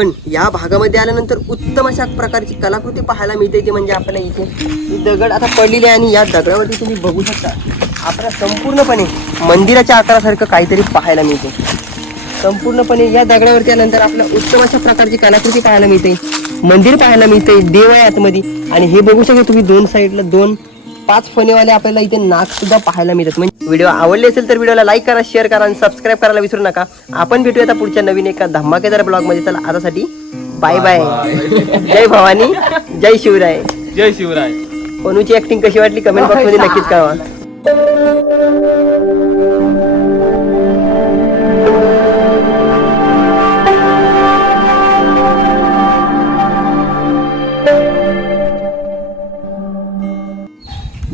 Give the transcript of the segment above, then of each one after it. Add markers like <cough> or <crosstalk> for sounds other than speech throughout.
पण या भागामध्ये आल्यानंतर उत्तम अशा प्रकारची कलाकृती पाहायला मिळते ती म्हणजे आपल्याला इथे ही दगड आता पडलेली आहे आणि या दगडावरती तुम्ही बघू शकता आपल्याला संपूर्णपणे मंदिराच्या आकारासारखं काहीतरी पाहायला मिळते. संपूर्णपणे या दगडावरती आल्यानंतर आपल्याला उत्तम अशा प्रकारची कलाकृती पाहायला मिळते मंदिर पाहायला मिळते देव आहे आतमध्ये आणि हे बघू शकता तुम्ही दोन साईडला दोन पाच फणेवाले आपल्याला इथे नाक सुद्धा पाहायला मिळतात. म्हणजे व्हिडिओ आवडले असेल तर व्हिडिओला लाईक करा शेअर करा आणि सबस्क्राईब करायला विसरू नका. आपण भेटूया आता पुढच्या नवीन एका धमाकेदार ब्लॉगमध्ये. चला आतासाठी बाय बाय जय भवानी जय शिवराय. जय शिवराय. अनुची ऍक्टिंग कशी वाटली? कमेंट बॉक्समध्ये नक्कीच कळवा.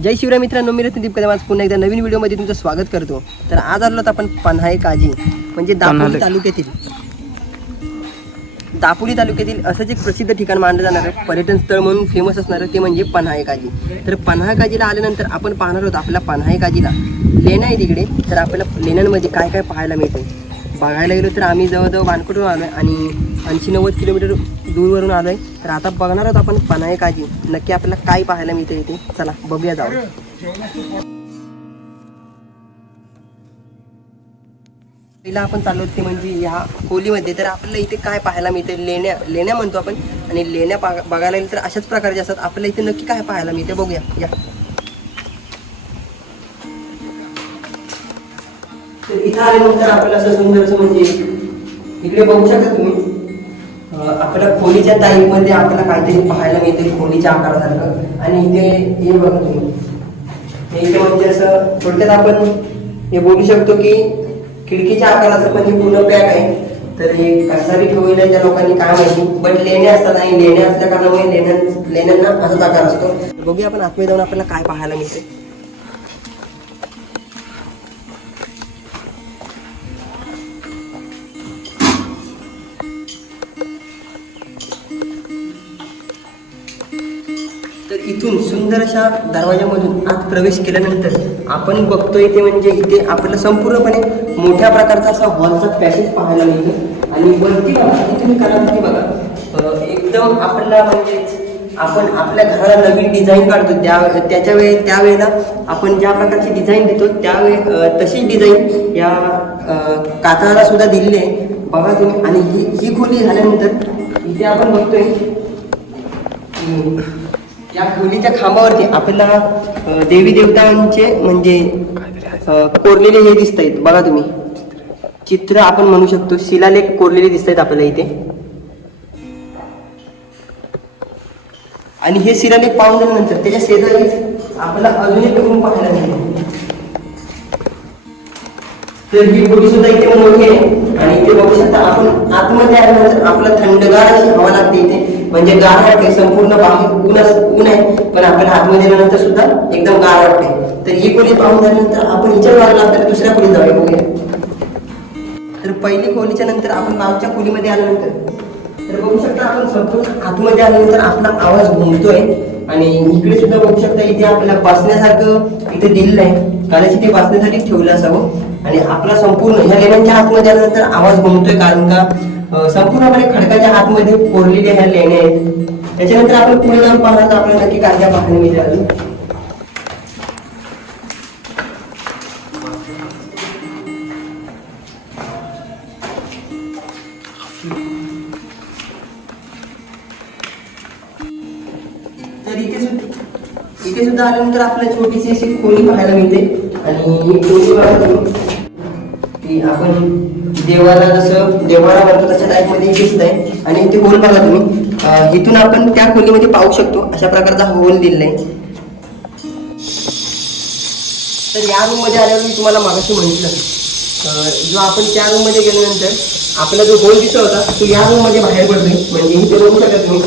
जय शिवराय मित्रांनो मी रत्नदीप कदम. आज पुन्हा एकदा नवीन व्हिडिओमध्ये तुमचं स्वागत करतो. तर आज आलो आपण पन्हाळे काजी म्हणजे दापोली तालुक्यातील. दापोली तालुक्यातील असंच एक प्रसिद्ध ठिकाण मानलं जाणारं पर्यटन स्थळ म्हणून फेमस असणारं ते म्हणजे पन्हाळे काजी. तर पन्हाळे काजीला आल्यानंतर आपण पाहणार आहोत आपल्या पन्हाळे काजीला. लेण्या आहे तिकडे तर आपल्याला लेण्यांमध्ये काय काय पाहायला मिळते बघायला गेलो तर आम्ही जवळजवळ वानकोटून आलो आहे आणि ऐंशी नव्वद किलोमीटर दूरवरून आलो आहे तर आता बघणार आहोत आपण पन्हाळे काजी. नक्की आपल्याला काय पाहायला मिळतं इथे? चला बघूया जाऊ पहिला आपण चाललो ते म्हणजे ह्या खोलीमध्ये. तर आपल्याला इथे काय पाहायला मिळते लेण्या लेण्या म्हणतो आपण. आणि लेण्या बघायला गेलं तर अशाच प्रकारचे असतात. आपल्याला इथे नक्की काय पाहायला मिळते बघूया. या. इथं आल्यानंतर आपल्याला असं सुंदर असं म्हणजे इकडे बघू शकता तुम्ही. आपल्या खोलीच्या टाईपमध्ये आपल्याला काहीतरी पाहायला मिळते खोलीच्या आकारासारखं. आणि इथे हे बघा तुम्ही. इथे म्हणजे असं थोडक्यात आपण हे बोलू शकतो की खिडकीच्या आकाराचं म्हणजे पूर्ण पॅक आहे. तर हे कसारी ठेवलेलं त्या लोकांनी काय माहिती. बट लेण्या असतात आणि लेण्या असल्या कारणामुळे लेण्या लेण्यांना असाच आकार असतो. बघूया आपण आतमध्ये जाऊन आपल्याला काय पाहायला मिळते इथून सुंदर अशा दरवाजामधून आत प्रवेश केल्यानंतर आपण बघतोय ते म्हणजे इथे आपल्याला संपूर्णपणे मोठ्या प्रकारचा असा हॉलचा पॅसेज पाहायला मिळतो. आणि वरती बघा तुम्ही कलाकृती बघा. एकदम आपल्याला म्हणजे आपण आपल्या घराला नवीन डिझाईन काढतो. त्या त्याच्या वेळे त्यावेळेला आपण ज्या प्रकारची डिझाईन देतो त्यावेळे तशीच डिझाईन या कातळाला सुद्धा दिलेली आहे. बघा तुम्ही. आणि ही ही खोली झाल्यानंतर इथे आपण बघतोय या खोलीच्या खांबावरती आपल्याला देवी देवतांचे म्हणजे कोरलेले हे दिसत आहेत बघा तुम्ही. चित्र आपण म्हणू शकतो शिलालेख कोरलेले दिसत आहेत आपल्याला इथे. आणि हे शिलालेख पाहून झाल्यानंतर त्याच्या शेजारी आपल्याला अजून एक रूम पाहायला मिळेल. तर ही खोली सुद्धा इथे मोठी आहे. आणि इथे बघू शकता आपण आतमध्ये आल्यानंतर आपला थंडगार अशी हवा लागते इथे. म्हणजे गार वाटते संपूर्ण बाहेर ऊन ऊन आहे पण आपण आतमध्ये गेल्यानंतर सुद्धा एकदम गार वाटते. तर ही खोली पाहून झाल्यानंतर आपण हिच्या बाजूला तर दुसऱ्या खोलीत जाऊया बघूया. तर पहिली खोलीच्या नंतर आपण मागच्या खोलीमध्ये आल्यानंतर तर बघू शकता आपण संपूर्ण आतमध्ये आल्यानंतर आपला आवाज घुमतोय. आणि इकडे सुद्धा बघू शकता इथे आपल्याला बसण्यासारखं इथे दिलेलं आहे. कदाचित ते बसण्यासाठी ठेवलं असावं. आणि आपला संपूर्ण ह्या लेण्यांच्या आतमध्ये आल्यानंतर आवाज घुमतोय कारण का? संपूर्णपणे खडकाच्या आतमध्ये कोरलेल्या ह्या लेण्या आहेत. त्याच्यानंतर आपण पुढे जाऊन पाहणार तर आपल्याला नक्की काय काय पाहायला मिळेल तर इथे सुद्धा इथे सुद्धा आल्यानंतर आपल्याला छोटीशी अशी खोली पाहायला मिळते. आणि ही खोली बघा की आपण देवाला जसं देवाला म्हणतो तशा टाईपमध्ये दिसत आहे आणि इथे होल बघा तुम्ही. इथून आपण त्या खोलीमध्ये पाहू शकतो. अशा प्रकारचा होल दिलेला आहे तर या रूममध्ये आल्यावर मी तुम्हाला मागाशी म्हटलं जो आपण त्या रूममध्ये गेल्यानंतर आपला जो होल दिसत होता तो या रूममध्ये बाहेर पडतोय. म्हणजे इथे बघू शकता तुम्ही.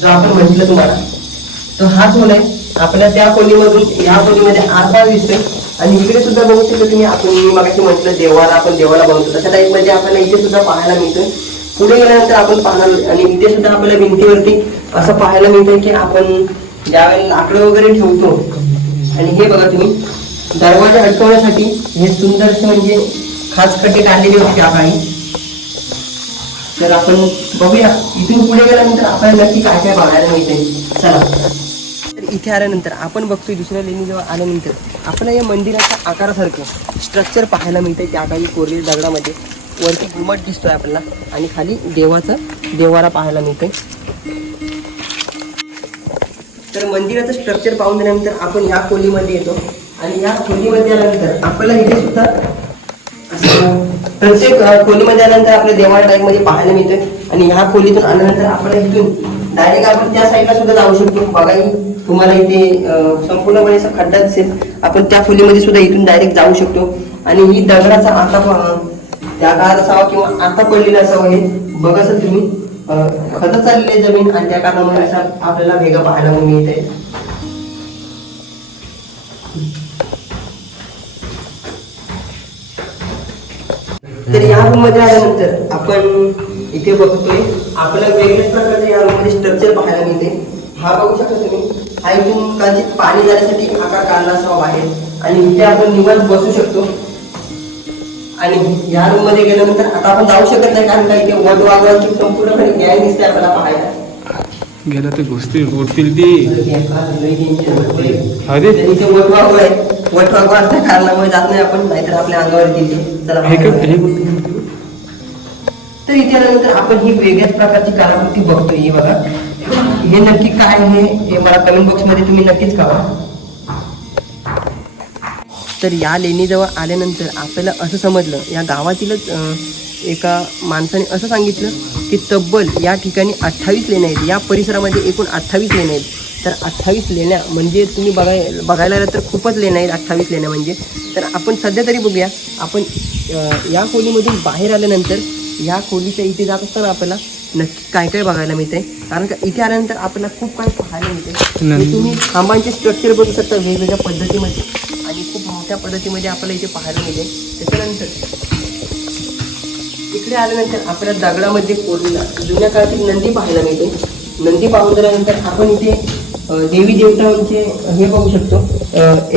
जो आपण म्हटलं तुम्हाला. तो हाच होल आहे. आपल्या त्या खोलीमधून या खोलीमध्ये आरपार दिसतोय. आणि इकडे सुद्धा बघू शकतो तुम्ही आपण मी मागाशी म्हटलं देवाला आपण देवाला बघतो तशा टाईपमध्ये आपल्याला इथे सुद्धा पाहायला मिळतोय. पुढे गेल्यानंतर आपण पाहणार आणि इथे सुद्धा आपल्याला भिंतीवरती असं पाहायला मिळतंय की आपण ज्यावेळेला लाकडं वगैरे ठेवतो. आणि हे बघा तुम्ही दरवाजा अडकवण्यासाठी हे सुंदरसे म्हणजे खास कटे काढलेले होते त्या काळी तर आपण बघूया इथून पुढे गेल्यानंतर आपल्याला नक्की काय काय बघायला मिळते चला. इथे आल्यानंतर आपण बघतोय दुसऱ्या लेणी जेव्हा आल्यानंतर आपल्याला या मंदिराच्या आकारासारखं स्ट्रक्चर पाहायला मिळतंय त्या काही कोरलेल्या दगडामध्ये. वरती घुमट दिसतोय आपल्याला आणि खाली देवाचं देवारा पाहायला मिळतंय. तर मंदिराचं स्ट्रक्चर पाहून दिल्यानंतर आपण ह्या खोलीमध्ये येतो. आणि या खोलीमध्ये आल्यानंतर आपल्याला इथे सुद्धा प्रत्येक खोलीमध्ये आल्यानंतर आपल्या देवाळ टाईपमध्ये पाहायला मिळतोय. आणि ह्या खोलीतून आल्यानंतर आपल्याला इथून डायरेक्ट आपण त्या साईडला सुद्धा जाऊ शकतो. बघाही तुम्हाला इथे संपूर्णपणे असा खड्डा दिसेल. आपण त्या खोलीमध्ये सुद्धा इथून डायरेक्ट जाऊ शकतो. आणि ही दगडाचा आता त्या काळात असावा किंवा आता पडलेला असावं हे बघा सर तुम्ही. खत चाललेली आहे जमीन आणि त्या कारणामुळे असा आपल्याला वेगळा पाहायला मिळते तर या रूममध्ये आल्यानंतर आपण इथे बघतोय आपल्याला वेगळ्याच प्रकारचे या रूममध्ये स्ट्रक्चर पाहायला मिळते हा बघू शकता तुम्ही. कदाचित पाणी जाण्यासाठी आकार काढला असावा बाहेर आणि इथे आपण निवांत बसू शकतो. आणि या रूममध्ये गेल्यानंतर आता आपण जाऊ शकत नाही कारण का इथे वट वाघवांची संपूर्णपणे गॅंग दिसते आपल्याला पाहायला. गेला तर घुसतील उडतील ती. अरे. इथे वट वाघू आहे. वट वाघू असल्या कारणामुळे जात नाही आपण नाहीतर आपल्या अंगावर येतील. चला हे तर इथे आल्यानंतर आपण ही वेगळ्याच प्रकारची कलाकृती बघतोय बघा. हे नक्की काय आहे हे मला कमेंट बॉक्समध्ये तुम्ही नक्कीच कळवा. तर या लेणीजवळ आल्यानंतर आपल्याला असं समजलं या गावातीलच एका माणसाने असं सांगितलं की तब्बल या ठिकाणी अठ्ठावीस लेण्या आहेत. या परिसरामध्ये एकूण अठ्ठावीस लेण्या आहेत. तर अठ्ठावीस लेण्या म्हणजे तुम्ही बघाय बघायला गेलं तर खूपच लेण्या आहेत अठ्ठावीस लेण्या म्हणजे. तर आपण सध्या तरी बघूया आपण या खोलीमधून बाहेर आल्यानंतर या खोलीच्या इथे जात असताना आपल्याला नक्की काय काय बघायला मिळते. कारण का इथे आल्यानंतर आपल्याला खूप काय पाहायला मिळते. तुम्ही खांबांचे स्ट्रक्चर बघू शकता वेगवेगळ्या पद्धतीमध्ये. आणि खूप मोठ्या पद्धतीमध्ये आपल्याला इथे पाहायला मिळते. त्याच्यानंतर इकडे आल्यानंतर आपल्या दगडामध्ये कोरलेला जुन्या काळातील नंदी पाहायला मिळते. नंदी पाहून झाल्यानंतर आपण इथे देवी देवतांचे हे बघू शकतो.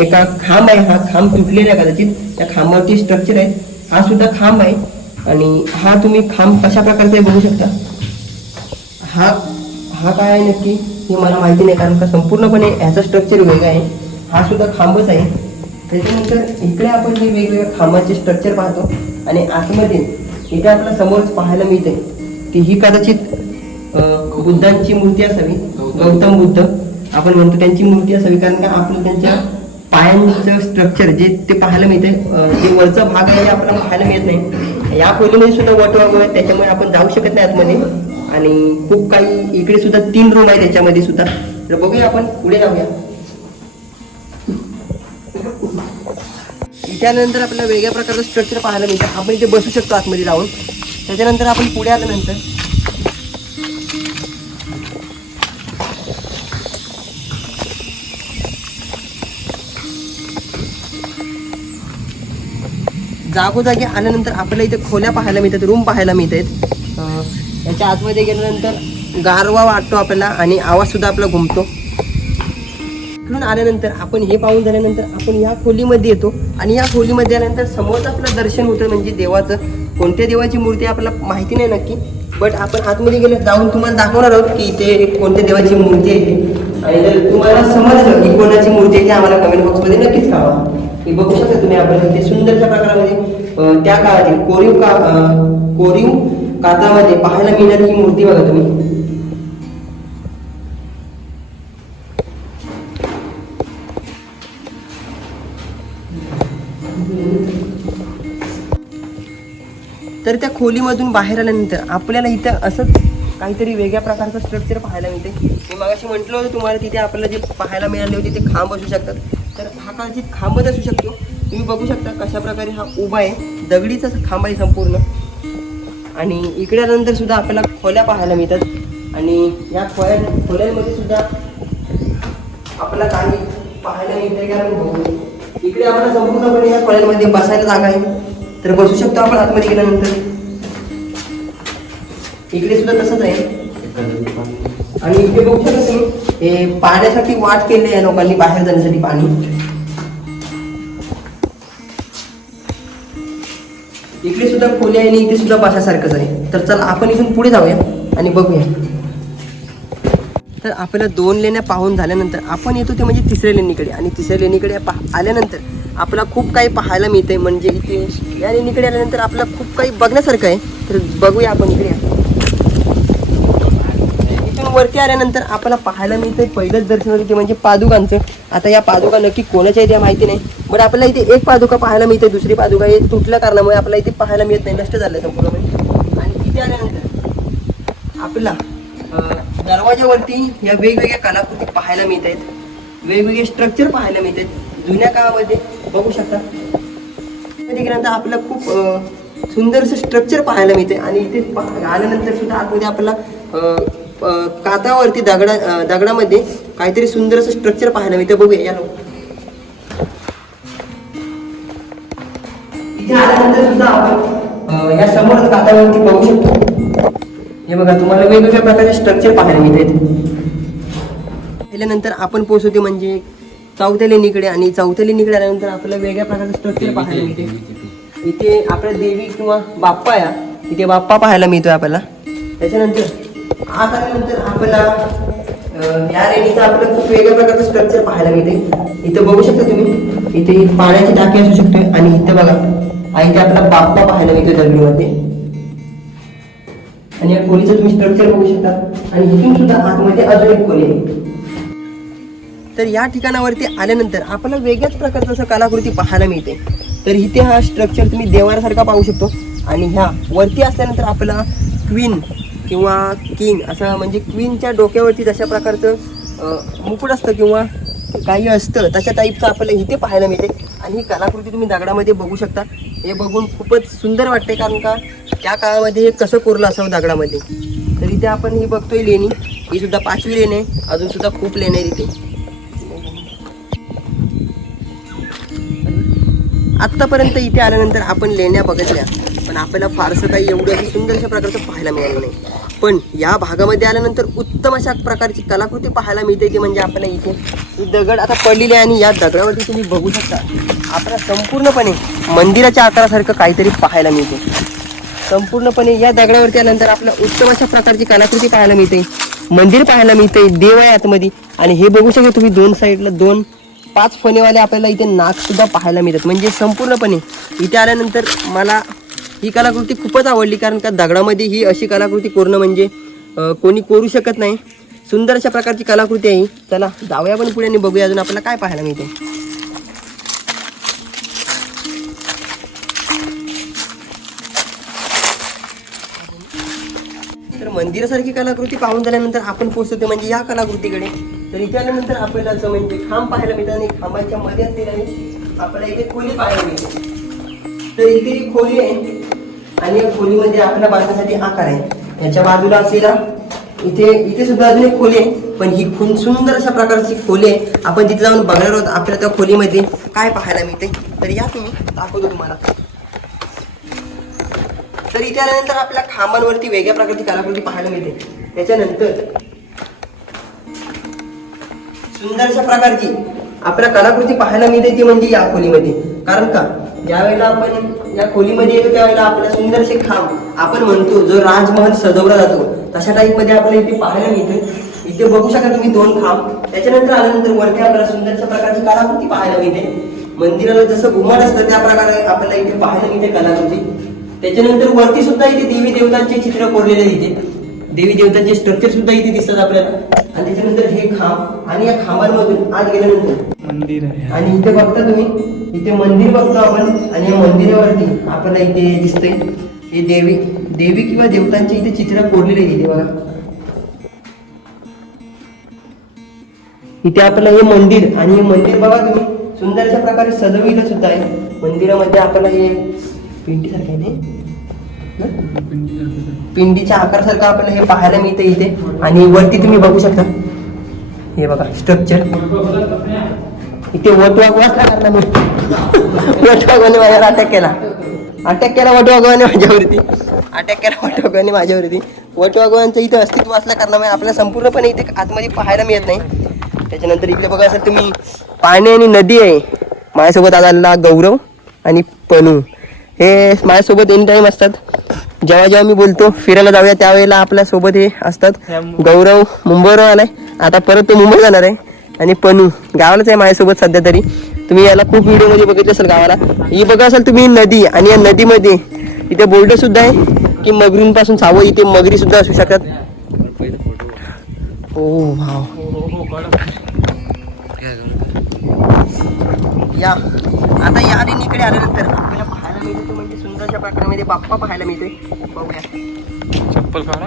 एका खांब आहे हा. खांब तुटलेला कदाचित. त्या खांबावरती स्ट्रक्चर आहे. हा सुद्धा खांब आहे. आणि हा तुम्ही खांब कशा प्रकारचा बघू शकता. हा हा काय आहे नक्की? हे मला माहिती नाही कारण का संपूर्णपणे ह्याचं स्ट्रक्चर वेगळं आहे. हा सुद्धा खांबच आहे. त्याच्यानंतर इकडे आपण हे वेगवेगळ्या खांबाचे स्ट्रक्चर पाहतो आणि आतमध्ये इथे आपल्याला समोरच पाहायला मिळते की ही कदाचित बुद्धांची मूर्ती असावी गौतम बुद्ध. आपण म्हणतो त्यांची मूर्ती असावी कारण का आपण त्यांच्या पायांचं स्ट्रक्चर जे ते पाहायला मिळते जे वरचा भाग आहे ते आपल्याला पाहायला मिळत नाही. या खोलीमध्ये सुद्धा वट वगैरे त्याच्यामुळे आपण जाऊ शकत नाही आतमध्ये. आणि खूप काही इकडे सुद्धा तीन रूम आहे त्याच्यामध्ये सुद्धा. तर बघूया आपण पुढे जाऊया. इथे आपल्याला वेगळ्या प्रकारचं स्ट्रक्चर पाहायला मिळतं. आपण इथे बसू शकतो आतमध्ये जाऊन. त्याच्यानंतर आपण पुढे आल्यानंतर जागोजागी आल्यानंतर आपल्याला इथे खोल्या पाहायला मिळतात रूम पाहायला मिळत त्याच्या आतमध्ये गेल्यानंतर गारवा वाटतो आपल्याला आणि आवाज सुद्धा आपला घुमतो. इकडून आल्यानंतर आपण हे पाहून झाल्यानंतर आपण या खोलीमध्ये येतो आणि या खोलीमध्ये आल्यानंतर समोरच आपलं दर्शन होतं म्हणजे देवाचं. कोणत्या देवाची मूर्ती आपल्याला माहिती नाही नक्की बट आपण आतमध्ये गेले जाऊन तुम्हाला दाखवणार आहोत की इथे कोणत्या देवाची मूर्ती आहे आणि जर तुम्हाला समजलं की कोणाची मूर्ती आहे ते आम्हाला कमेंट बॉक्समध्ये नक्कीच कळवा. की बघू शकता तुम्ही आपण इथे सुंदरच्या प्रकारामध्ये त्या काळातील कोरीव का कोरीव कातामध्ये पाहायला मिळणारी ही मूर्ती बघा तुम्ही. तर त्या खोलीमधून बाहेर आल्यानंतर आपल्याला इथं असंच काहीतरी वेगळ्या प्रकारचं स्ट्रक्चर पाहायला मिळते मी मगाशी म्हटलं होतं तुम्हाला तिथे आपल्याला जे पाहायला मिळाले होते ते खांब असू शकतात. तर हा कदाचित खांबच असू शकतो तुम्ही बघू शकता कशा प्रकारे हा उभा आहे. दगडीचा खांब आहे संपूर्ण. आणि इकडे आल्यानंतर सुद्धा आपल्याला खोल्या पाहायला मिळतात. आणि या खोल्या खोल्यांमध्ये सुद्धा आपल्याला काही पाहायला मिळते कारण बघू. इकडे आपल्याला संपूर्णपणे या खोल्यांमध्ये बसायला जागा आहे. तर बसू शकतो आपण आतमध्ये गेल्यानंतर. इकडे सुद्धा तसंच आहे. आणि इकडे बघू शकता हे पाण्यासाठी वाट केली आहे लोकांनी बाहेर जाण्यासाठी पाणी. इकडे सुद्धा खोली आहे आणि इथे सुद्धा पाशासारखंच आहे. तर चला आपण इथून पुढे जाऊया आणि बघूया. तर आपल्याला दोन लेण्या पाहून झाल्यानंतर आपण येतो ते म्हणजे तिसऱ्या लेणीकडे. आणि तिसऱ्या लेणीकडे पाह आल्यानंतर आपल्याला खूप काही पाहायला मिळतंय. म्हणजे इथे या लेणीकडे आल्यानंतर आपल्याला खूप काही बघण्यासारखं आहे. तर बघूया आपण इकडे या. वरती आल्यानंतर आपल्याला पाहायला मिळतंय पहिलंच दर्शन होते ते म्हणजे पादुकांचं. आता या पादुका नक्की कोणाच्या इथे माहिती नाही. बट आपल्याला इथे एक पादुका पाहायला मिळते दुसरी पादुका हे तुटल्या कारणामुळे आपल्याला इथे पाहायला मिळत नाही. नष्ट झालं संपूर्णपणे. आणि इथे आल्यानंतर आपला दरवाजावरती या वेगवेगळ्या कलाकृती पाहायला मिळत आहेत वेगवेगळे स्ट्रक्चर पाहायला मिळत आहेत जुन्या काळामध्ये बघू शकता. मध्ये गेल्यानंतर आपल्याला खूप सुंदरसं स्ट्रक्चर पाहायला मिळते आणि इथे पा- आल्यानंतर सुद्धा आतमध्ये आपल्याला कातावरती दगडा दगडामध्ये काहीतरी सुंदर असं स्ट्रक्चर पाहायला मिळते. बघूया या इथे आल्यानंतर सुद्धा आपण या समोरच कातावरती बघू शकतो. हे बघा तुम्हाला वेगवेगळ्या प्रकारचे स्ट्रक्चर पाहायला मिळतात. पहिल्यानंतर आपण पोहोचवते म्हणजे चौथ्या लेणीकडे आणि चौथ्या लेणीकडे आल्यानंतर आपल्याला वेगळ्या प्रकारचे स्ट्रक्चर पाहायला मिळते. इथे आपल्या देवी किंवा बाप्पा या इथे बाप्पा पाहायला मिळतोय आपल्याला. त्याच्यानंतर आल्यानंतर आपल्याला या रेडीचा आपल्याला खूप वेगळ्या प्रकारचं स्ट्रक्चर पाहायला मिळते इथं बघू शकता तुम्ही इथे पाण्याची टाकी असू शकते आणि इथं बघा आणि इथे आपला बाप्पा पाहायला मिळतो दगडीमध्ये. आणि या खोलीचं तुम्ही स्ट्रक्चर बघू शकता. आणि इथून सुद्धा आतमध्ये अजून एक खोली आहे. तर या ठिकाणावरती आल्यानंतर आपल्याला वेगळ्याच प्रकारचं असं कलाकृती पाहायला मिळते. तर इथे हा स्ट्रक्चर तुम्ही देवारासारखा पाहू शकतो. आणि ह्या वरती असल्यानंतर आपला क्वीन किंवा किंग असं म्हणजे क्वीनच्या डोक्यावरती जशा प्रकारचं मुकुट असतं किंवा काही असतं तशा टाईपचं आपल्याला इथे पाहायला मिळते. आणि ही कलाकृती तुम्ही दगडामध्ये बघू शकता. हे बघून खूपच सुंदर वाटते कारण का त्या काळामध्ये हे कसं कोरलं असावं दगडामध्ये. तर इथे आपण ही बघतोय लेणी. ही सुद्धा पाचवी लेणी आहे. अजून सुद्धा खूप लेणी आहे तिथे आत्तापर्यंत इथे आल्यानंतर आपण लेण्या बघितल्या. पण आपल्याला फारसं काही एवढं असं सुंदर अशा प्रकारचं पाहायला मिळालं नाही. पण या भागामध्ये आल्यानंतर उत्तम अशा प्रकारची कलाकृती पाहायला मिळते ती म्हणजे आपल्याला इथे ही दगड आता पडलेली आहे आणि या दगडावरती तुम्ही बघू शकता. आपल्याला संपूर्णपणे मंदिराच्या आकारासारखं काहीतरी पाहायला मिळते. संपूर्णपणे या दगडावरती आल्यानंतर आपल्याला उत्तम अशा प्रकारची कलाकृती पाहायला मिळते. मंदिर पाहायला मिळते देव आहे आतमध्ये आणि हे बघू शकता तुम्ही दोन साईडला दोन पाच फणेवाले आपल्याला इथे नाक सुद्धा पाहायला मिळतात. म्हणजे संपूर्णपणे इथे आल्यानंतर मला ही कलाकृती खूपच आवडली कारण का दगडामध्ये ही अशी कलाकृती कोरणं म्हणजे कोणी कोरू शकत नाही. सुंदर अशा प्रकारची कलाकृती आहे चला जाऊया पण पुढे आणि बघूया अजून आपल्याला काय पाहायला मिळते तर मंदिरासारखी कलाकृती पाहून झाल्यानंतर आपण पोहोचतो म्हणजे या कलाकृतीकडे. तर त्यानंतर आपल्याला असं म्हणजे खांब पाहायला मिळतात आणि खांबाच्या मध्ये असलेल्या आपल्याला इथे खोली पाहायला मिळते. तर इथे ही खोली आहे आणि या खोलीमध्ये आपल्या बांधण्यासाठी आकार आहे. याच्या बाजूला असलेला इथे इथे सुद्धा अजून एक खोली आहे पण ही खूप सुंदर अशा प्रकारची खोली आहे. आपण तिथे जाऊन बघणार आहोत आपल्याला त्या खोलीमध्ये काय पाहायला मिळते. तर या तुम्ही दाखवतो तुम्हाला. तर इथे आल्यानंतर आपल्या खांबांवरती वेगळ्या प्रकारची कलाकृती पाहायला मिळते. त्याच्यानंतर सुंदर अशा प्रकारची. आपल्या कलाकृती पाहायला मिळते ती म्हणजे या खोलीमध्ये. कारण का? ज्यावेळेला आपण या खोलीमध्ये येतो त्यावेळेला आपल्याला सुंदरसे खांब आपण म्हणतो जो राजमहल सजवला जातो तशा टाईपमध्ये आपल्याला इथे पाहायला मिळते. इथे बघू शकता तुम्ही दोन खांब. त्याच्यानंतर आल्यानंतर वरती आपल्याला सुंदरशा प्रकारची कलाकृती पाहायला मिळते. मंदिराला जसं घुमट असतं त्या प्रकारे आपल्याला इथे पाहायला मिळते कलाकृती. त्याच्यानंतर वरती सुद्धा इथे देवी देवतांचे चित्र कोरलेले इथे. देवी देवतांचे स्ट्रक्चर सुद्धा इथे दिसतात आपल्याला. आणि त्याच्यानंतर हे खांब आणि या खांबांमधून आत गेल्यानंतर. मंदिर आहे. आणि इथे बघता तुम्ही इथे मंदिर बघतो आपण आणि या मंदिरावरती आपल्याला इथे दिसतंय हे देवी देवी किंवा देवतांचे इथे चित्र कोरलेले इथे बघा. इथे आपल्याला हे मंदिर आणि हे मंदिर बघा तुम्ही सुंदर अशा प्रकारे सजविलं सुद्धा आहे. मंदिरामध्ये आपल्याला हे पिंडीसारखं आहे पिंडीच्या आकारासारखं आपल्याला हे पाहायला मिळतं इथे. आणि वरती तुम्ही बघू शकता. हे बघा स्ट्रक्चर इथे वटवाग वाचला करणार मी. <laughs> वटवागवाने माझ्यावर अटॅक केला. अटॅक केला वटवागवाने माझ्यावरती. अटॅक केला वटवागवाने माझ्यावरती. वटवागवांचं इथं अस्तित्व असल्या कारणामुळे आपल्याला संपूर्णपणे इथे आतमध्ये पाहायला मिळत नाही. त्याच्यानंतर इकडे बघा असेल तुम्ही पाणी आणि नदी आहे. माझ्यासोबत आज आलेला गौरव आणि पनू. हे माझ्यासोबत एनी टाइम असतात. जेव्हा जेव्हा मी बोलतो फिरायला जाऊया त्यावेळेला आपल्यासोबत हे असतात. गौरव मुंबईवर आलाय. आता परत तो मुंबई जाणार आहे. आणि पनू गावालाच आहे माझ्यासोबत सध्या तरी. तुम्ही याला खूप व्हिडिओमध्ये बघितले असेल गावाला. ही बघा असाल तुम्ही नदी आणि या नदीमध्ये इथे बोल्ड सुद्धा आहे की मगरींपासून सावं इथे मगरी सुद्धा असू शकतात. Oh wow. या. आता या लेणीकडे आल्यानंतर. आपल्याला मिळते सुंदरशा प्रकारामध्ये बाप्पा पाहायला मिळतोय. बघूया. चप्पल काढा.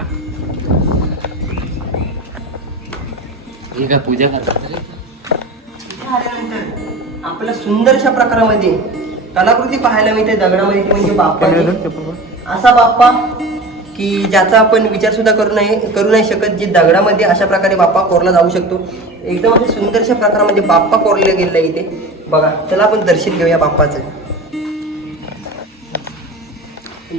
हे पूजा करतात रे? इथे आल्यानंतर आपल्याला सुंदरशा प्रकारामध्ये कलाकृती पाहायला मिळते दगडामध्ये ती म्हणजे बाप्पा. असा बाप्पा की ज्याचा आपण विचार सुद्धा करू नाही करू नाही शकत जी दगडामध्ये अशा प्रकारे बाप्पा कोरला जाऊ शकतो. एकदम अशा सुंदरशा प्रकारामध्ये बाप्पा कोरले गेलेला इथे. बघा चला आपण दर्शन घेऊया बाप्पाचं. तर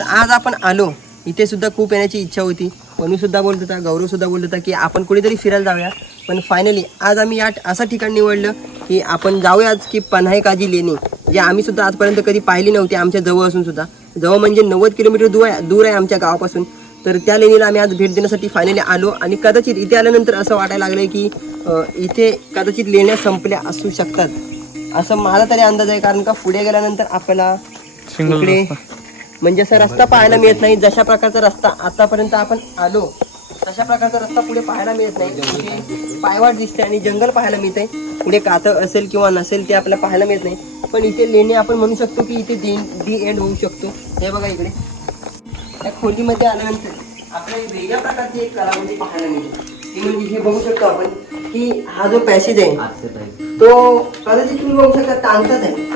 आज आपण आलो. इथे सुद्धा खूप येण्याची इच्छा होती. वनू सुद्धा बोलत होता गौरव सुद्धा बोलत होता की आपण कुठेतरी फिरायला जाऊया. पण फायनली आज आम्ही या असं ठिकाण निवडलं की आपण जाऊया आज की पन्हाय काजी लेणी जे आम्ही सुद्धा आजपर्यंत कधी पाहिली नव्हती आमच्या जवळ असून सुद्धा. जवळ म्हणजे नव्वद किलोमीटर दूर आहे दूर आहे आमच्या गावापासून. तर त्या लेणीला आम्ही आज भेट देण्यासाठी फायनली आलो आणि कदाचित इथे आल्यानंतर असं वाटायला लागलंय की इथे कदाचित लेण्या संपल्या असू शकतात. असं माझा तरी अंदाज आहे कारण का पुढे गेल्यानंतर आपल्याला इकडे म्हणजे असा रस्ता पाहायला मिळत नाही. जशा प्रकारचा रस्ता आतापर्यंत आपण आलो तशा प्रकारचा रस्ता पुढे पाहायला मिळत नाही. पायवाट दिसते आणि जंगल पाहायला मिळते पुढे कातळ असेल किंवा नसेल ते आपल्याला पाहायला मिळत नाही. पण इथे लेणे आपण म्हणू शकतो की इथे दी दी एंड होऊ शकतो. हे बघा इकडे. त्या खोलीमध्ये आल्यानंतर आपल्याला वेगळ्या प्रकारची एक कलाकृती म्हणजे पाहायला मिळते. ती म्हणजे हे बघू शकतो आपण की हा जो पॅसेज आहे तो कदाचित तुम्ही बघू शकता तांगताच आहे.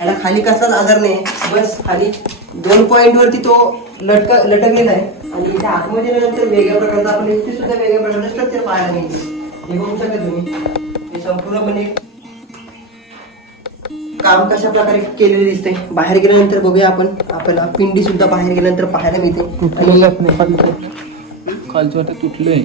याला खाली कसलाच आधार नाही बस खाली दोन पॉईंट वरती तो लटक लटकलेला आहे. आणि इथे आतमध्ये गेल्यानंतर वेगळ्या प्रकारचा आपण इथे सुद्धा वेगळ्या प्रकारचं स्ट्रक्चर पाहायला मिळते हे बघू शकता तुम्ही. हे संपूर्णपणे काम कशा प्रकारे केलेले दिसते बाहेर गेल्यानंतर बघूया आपण. आपल्याला पिंडी सुद्धा बाहेर गेल्यानंतर पाहायला मिळते. आणि खालचं वाटत तुटलंय.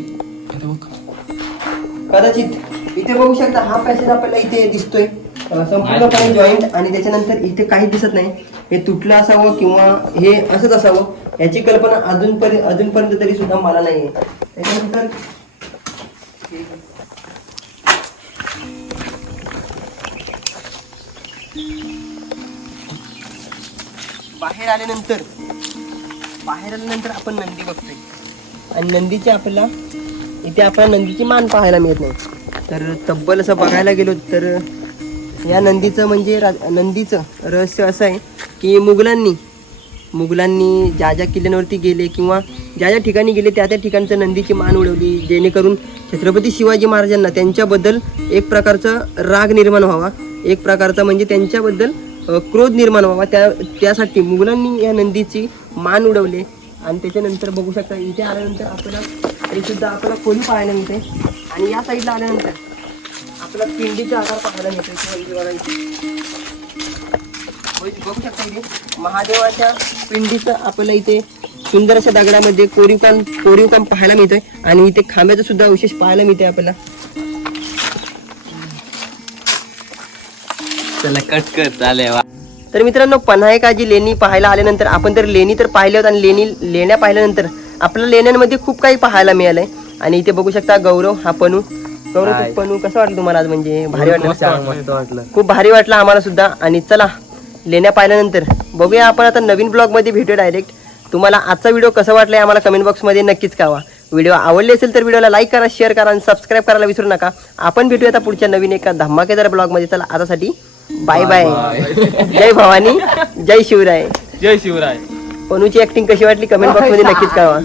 कदाचित इथे बघू शकता हा पॅसेज आपल्याला इथे दिसतोय. संपूर्णपणे जॉईंट आणि त्याच्यानंतर इथे काहीच दिसत नाही. हे तुटलं असावं किंवा हे असंच असावं याची कल्पना अजूनपर्यंत अजूनपर्यंत तरी सुद्धा मला नाही आहे त्याच्यानंतर बाहेर आल्यानंतर बाहेर आल्यानंतर आपण नंदी बघतोय. आणि नंदीची आपल्याला इथे आपल्याला नंदीची मान पाहायला मिळत नाही. तर तब्बल असं बघायला गेलो तर या नंदीचं म्हणजे रा- नंदीचं रहस्य असं आहे की मुघलांनी मुघलांनी ज्या ज्या किल्ल्यांवरती गेले किंवा ज्या ज्या ठिकाणी गेले त्या त्या ठिकाणचं नंदीची मान उडवली जेणेकरून छत्रपती शिवाजी महाराजांना त्यांच्याबद्दल एक प्रकारचा राग निर्माण व्हावा. एक प्रकारचा म्हणजे त्यांच्याबद्दल क्रोध निर्माण व्हावा. त्या त्यासाठी मुघलांनी या नंदीची मान उडवले. आणि त्याच्यानंतर बघू शकता इथे आल्यानंतर आपल्याला तरीसुद्धा आपल्याला कोणी पाहायला मिळते. आणि या साईडला आल्यानंतर आपल्याला पिंडीचा आकार पाहायला मिळतो इथे बघा शकता इथे महादेवाच्या पिंडीचं आपल्याला इथे सुंदर अशा दगडामध्ये कोरीव काम कोरीव काम पाहायला मिळतोय. आणि इथे खांब्याचं सुद्धा विशेष पाहायला मिळते आपल्याला. चला कट कर चालेल वा. तर मित्रांनो पन्हायकाजी लेणी पाहायला आल्यानंतर आपण तर लेणी तर पाहिल्या होत्या आणि लेणी लेण्या पाहिल्यानंतर आपल्याला लेण्यांमध्ये खूप काही पाहायला मिळालंय. आणि इथे बघू शकता गौरव हा पनू. तू पनू कसं वाटलं तुम्हाला आज म्हणजे? भारी वाटलं? वाटलं. वाटलं. खूप भारी वाटलं आम्हाला सुद्धा. आणि चला लेण्या पाहिल्यानंतर बघूया आपण आता नवीन ब्लॉगमध्ये भेटूया डायरेक्ट तुम्हाला आजचा व्हिडिओ कसा वाटलाय आम्हाला कमेंट बॉक्समध्ये नक्कीच कळवा. व्हिडिओ आवडले असेल तर व्हिडिओला लाईक करा शेअर करा आणि सबस्क्राईब करायला विसरू नका. आपण भेटूया आता पुढच्या नवीन एका धमाकेदार ब्लॉगमध्ये. चला आतासाठी बाय बाय जय भवानी जय शिवराय. जय शिवराय. पनूची ऍक्टिंग कशी वाटली? कमेंट बॉक्समध्ये नक्कीच कळवा.